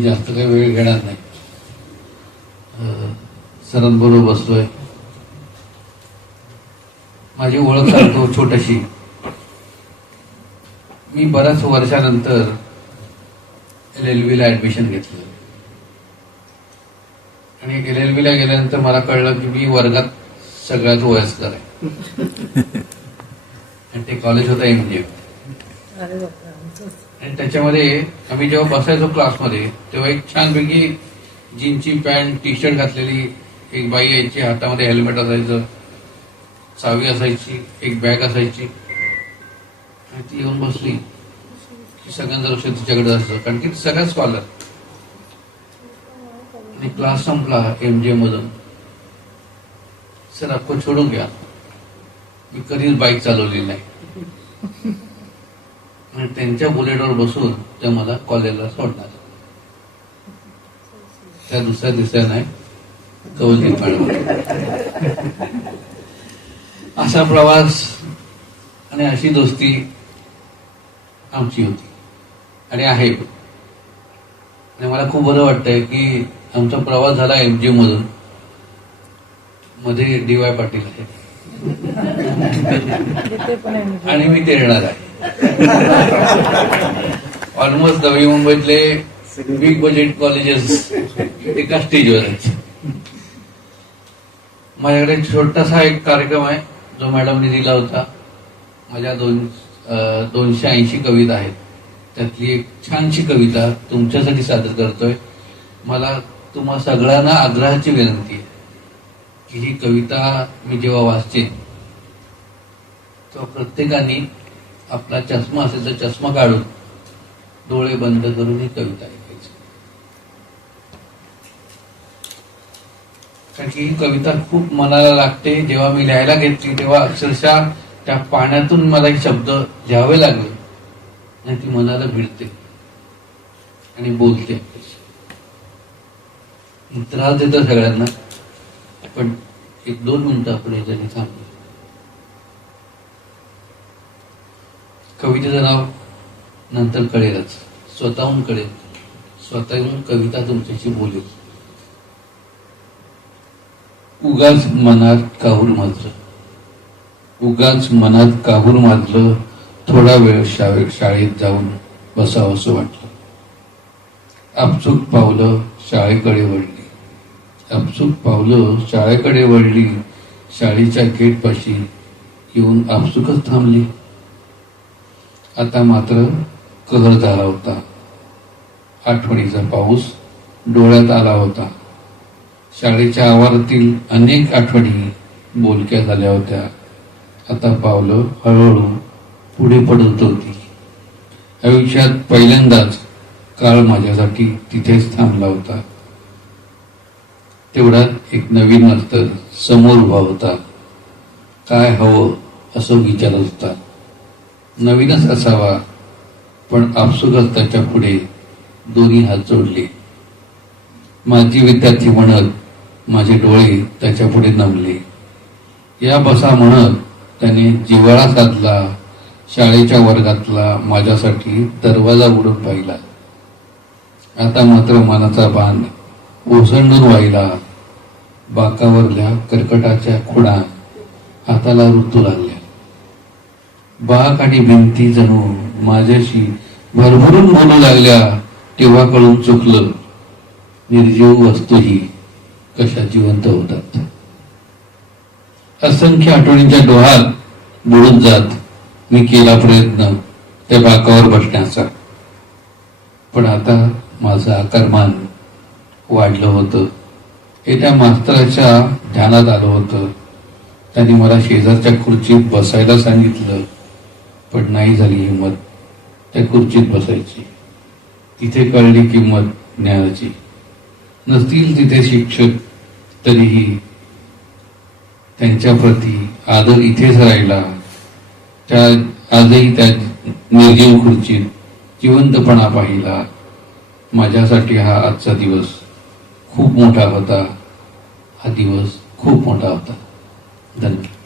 मी जास्त काही वेळ घेणार नाही. सरांबरोबर बसलोय. माझी ओळख सांगतो छोटीशी. मी बऱ्याच वर्षानंतर LLB ला ऍडमिशन घेतलं आणि LLB ला गेल्यानंतर मला कळलं की मी वर्गात सगळ्यात वयस्कर आहे. आणि ते कॉलेज होतं MGM. आणि त्याच्यामध्ये आम्ही जेव्हा बसायचो क्लासमध्ये तेव्हा एक छानपैकी जीनची पॅन्ट टी शर्ट घातलेली एक बाई यायची, हातामध्ये हेल्मेट असायचं, चावी असायची, एक बॅग असायची आणि ती येऊन बसली की सगळ्यांचं लक्ष तिच्याकडे असतं, कारण की सगळ्यात स्कॉलर. आणि क्लास संपला MGM मधून. सर आपको छोडून घ्या. मी कधीच बाईक चालवली नाही आणि त्यांच्या बुलेटवर बसून त्या मला कॉलेजला सोडणार. त्या दुसऱ्या दिवसा नाही कवलजीत मॅडम. असा प्रवास आणि अशी दोस्ती आमची होती आणि आहे. आणि मला खूप बरं वाटतंय की आमचा प्रवास झाला MGM मधून. मध्ये DY पाटील आहे आणि मी तेरणार आहे. ऑलमोस्ट नवी मुंबईतले बिग बजेट कॉलेजेस एका स्टेजवर आहेत. माझ्याकडे छोटासा एक कार्यक्रम आहे जो मॅडमने दिला होता. माझ्या 280 कविता आहेत, त्यातली एक छानशी कविता तुमच्यासाठी सादर करतोय. मला तुम्हा सगळ्यांना आग्रहाची विनंती आहे की ही कविता मी जेव्हा वाचते तेव्हा प्रत्येकाने आपला चष्मा असेल तर चष्मा काढून डोळे बंद करून ही कविता ऐकायची. कारण की ही कविता खूप मनाला लागते. जेव्हा मी लिहायला घेतली तेव्हा अक्षरशः त्या पाण्यातून मला एक शब्द लिहावे लागले आणि ती मनाला भिडते आणि बोलते. त्रास देतं सगळ्यांना, पण 1-2 मिनिटं आपण याच्याने थांबलो. कवितेचं नाव नंतर कळेलच, स्वतःहून कळेल. स्वतःहून कविता तुमच्याशी बोलेल. उगाच मनात काहूर माजलं, उगाच मनात काहूर माजलं, थोडा वेळ शाळेत जाऊन बसावं असं वाटलं. आपसूक पावलं शाळेकडे वळली, आपसूक पावलं शाळेकडे वळली, शाळेच्या गेटपाशी येऊन आपसुकच थांबली. आता मात्र कहर झाला होता. आठवणीचा पाऊस डोळ्यात आला होता. शाळेच्या आवारातील अनेक आठवणी बोलक्या झाल्या होत्या. आता पावलं हळूहळू पुढे पडत होती. आयुष्यात पहिल्यांदाच काळ माझ्यासाठी तिथेच थांबला होता. तेवढ्यात एक नवीन मास्तर समोर उभा होता. काय हवं असं विचारत होता. नवीनच असावा, पण आपसुकच त्याच्या पुढे दोन्ही हात जोडले. माझी विद्यार्थी म्हणत माझे डोळे त्याच्या पुढे नमले. या बसा म्हणत त्याने जिव्हाळा साधला. शाळेच्या वर्गातला माझ्यासाठी दरवाजा उघडून पाहिला. आता मात्र मनाचा बांध ओसंडून वाहिला. बाकावरल्या कर्कटाच्या खुणा हाताला रुतू लागल्या. बाक आणि भिंती जणू माझ्याशी भरभरून बोलू लागल्या. तेव्हा कळून चुकलं, निर्जीव वस्तूही कशा जिवंत होतात. असंख्य आठवणींच्या डोहात बुडून जात मी केला प्रयत्न त्या बाकावर बसण्याचा. पण आता माझं आकारमान वाढलं होतं हे त्या मास्तराच्या ध्यानात आलं होतं. त्यांनी मला शेजारच्या खुर्चीत बसायला सांगितलं, पण नाही झाली हिंमत त्या खुर्चीत बसायची. तिथे कळली किंमत ज्ञानाची. नसतील तिथे शिक्षक तरीही त्यांच्या प्रती आदर इथेच राहिला. त्या आजही त्या निर्जीव खुर्चीत जिवंतपणा पाहिला. माझ्यासाठी हा आजचा दिवस खूप मोठा होता. हा दिवस खूप मोठा होता. धन्यवाद.